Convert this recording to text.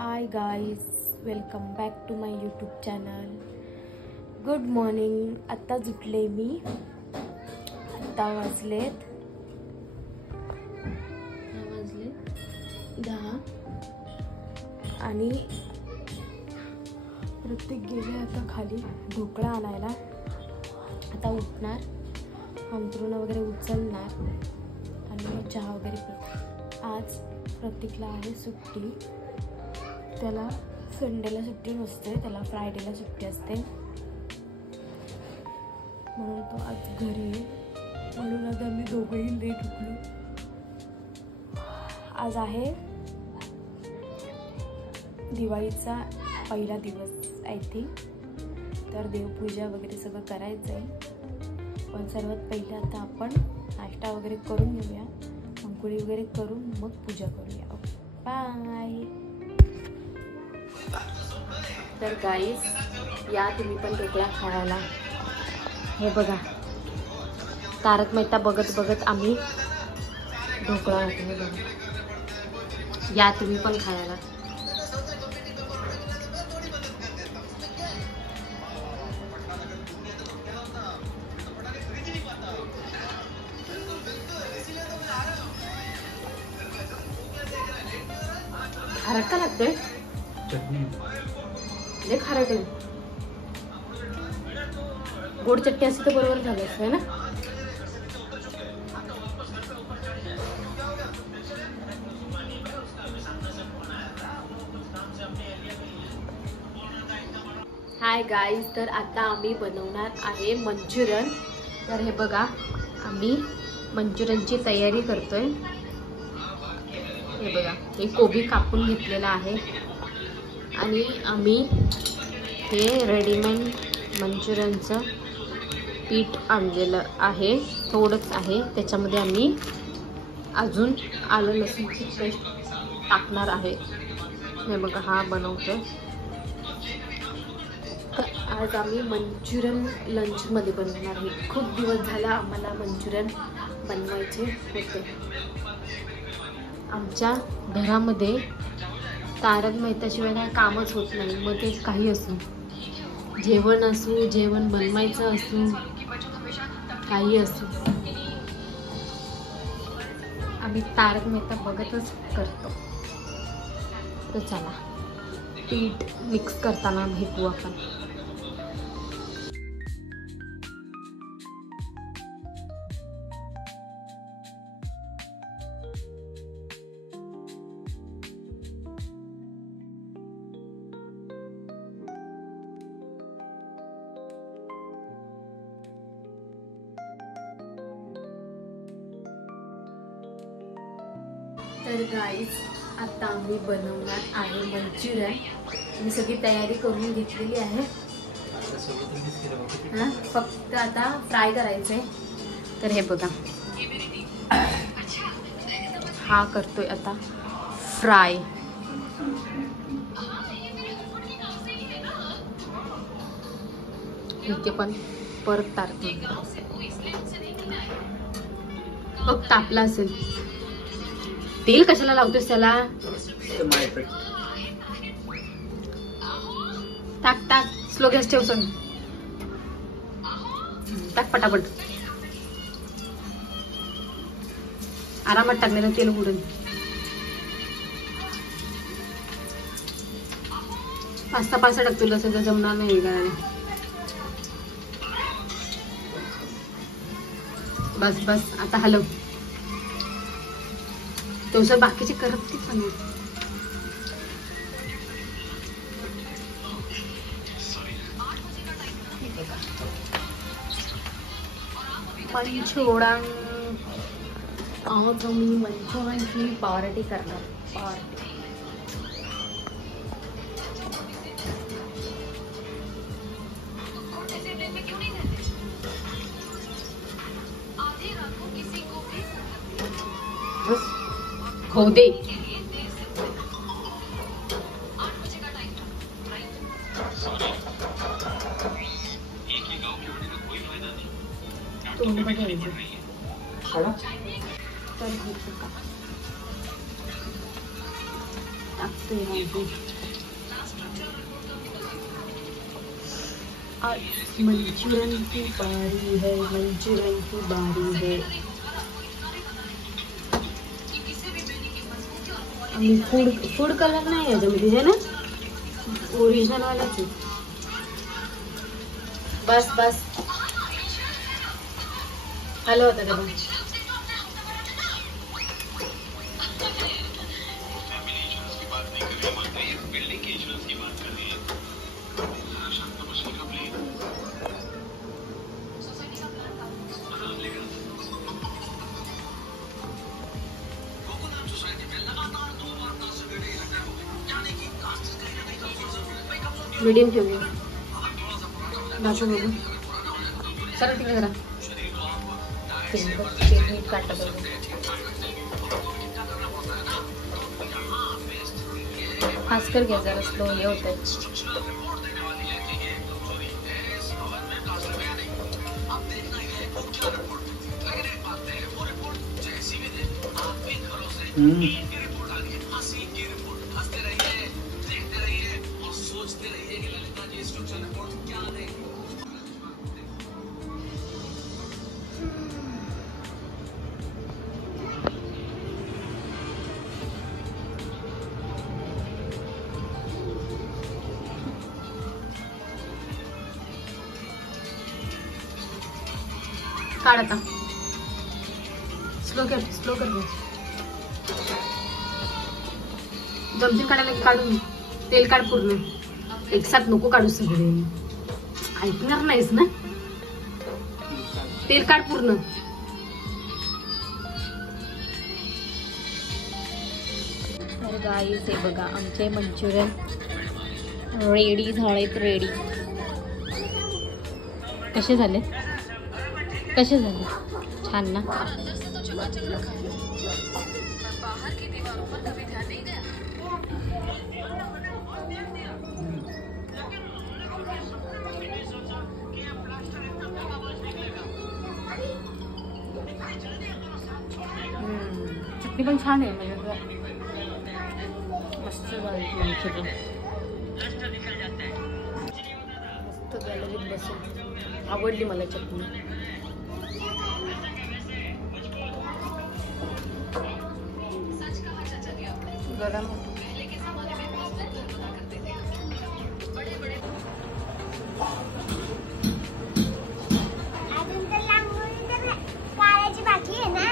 High guys, welcome back to my YouTube channel. Good morning. आत्ता उठले मी. आत्ता वाजलेत 10 आणि प्रत्येक गेले आता खाली ढोकळा आणायला. आता उठणार, अंथरुण वगैरे उचलणार आणि चहा वगैरे पिणार. आज प्रत्येकला आहे सुट्टी. त्याला संडेला सुट्टी नसते, त्याला फ्रायडेला सुट्टी असते, म्हणून तो आज घरी आहे. म्हणून आज आम्ही दोघंही लेट उठलो. आज आहे दिवाळीचा पहिला दिवस आय थिंक. तर देवपूजा वगैरे सगळं करायचं आहे. पण सर्वात पहिले आता आपण नाश्ता वगैरे करून घेऊया, अंघोळी वगैरे करून मग पूजा करूया. बाय. तर गाईज या तुम्ही पण ढोकळा खायला. हे बघा, तारक मेहता बघत बघत आम्ही ढोकळा खातो. हे बघा, या तुम्ही पण खायला. खारट का लागतंय? लय खारट आहे. गोड चटणी असते तर बरोबर झालं असतं ना. हाय गाईज, तर आता आम्ही बनवणार आहे मंचुरियन. तर हे बघा, आम्ही मंचुरियनची तयारी करतोय. हे बघा, हे कोबी कापून घेतलेला आहे आणि आम्ही हे रेडीमेड मंचुरियनचं पीठ आणलेलं आहे. थोडंच आहे, त्याच्यामध्ये आम्ही अजून आलं लसूणची पेस्ट टाकणार आहे. हे बघा, हा बनवतोय. तर आज आम्ही मंचुरियन लंचमध्ये बनवणार आहे. खूप दिवस झाला आम्हाला मंचुरियन बनवायचे होते. आमच्या घरामध्ये तारक मेहताशिवाय काय कामच होत नाही. मग ते काही असू, जेवण असू, जेवण बनवायचं असू, काही असू, आम्ही तारक मेहता बघतच करतो. तर चला, पीठ मिक्स करताना भेटू आपण. तर गाईज, आता आम्ही बनवणार आहे मंचुरियन. मी सगळी तयारी करून घेतलेली आहे. फक्त आता फ्राय करायचं आहे. तर हे बघा, हा करतोय आता फ्राय. इथे पण परत टाकतो. बघ, तापला असेल. तेल कशाला लावतोस त्याला? टाक टाक, स्लो गॅस ठेव. सण टाक पटापट. आरामात टाकलेलं तेल उडून. पास्ता पास्ता टाक, तुला सगळं जमणार नाही का? बस बस, आता हलव. तो बाकीचे करत ते सांगू. मंचुरियन, आज मी मंचुरियनची पार्टी करणार. पार्टी. हो दे. तोंड बघायचं. तर मस्त आहे माझी. आज मंचुरियन की बारी है, मंचुरियन की बारी है. आणि फूड कलर नाही याच्यामध्ये है ना, ओरिजिनल वालाच आहे. बस बस हॅलो होता का बघ. मीडियम ठेवूया. दाखव बघू. सर तिकडे जरा काटा बघू. फास्ट कर घ्या जरा, स्लो हे होत आहे. काढ आता. स्लो कर दे. जमशील काढायला की काढून. तेल काढ पूर्ण एक साथ, नको काढू सगळे. ऐकणार नाहीस ना. तेल काढ पूर्ण. तर गाईस हे बघा आमचे मंचुरियन रेडी झालेत. रेडी. कसे झाले छान ना. चटणी पण छान आहे. म्हणजे मस्त मंचुरियन. मस्त गॅलरीत बसून आवडली मला चटणी. गरम बाकी आहे ना.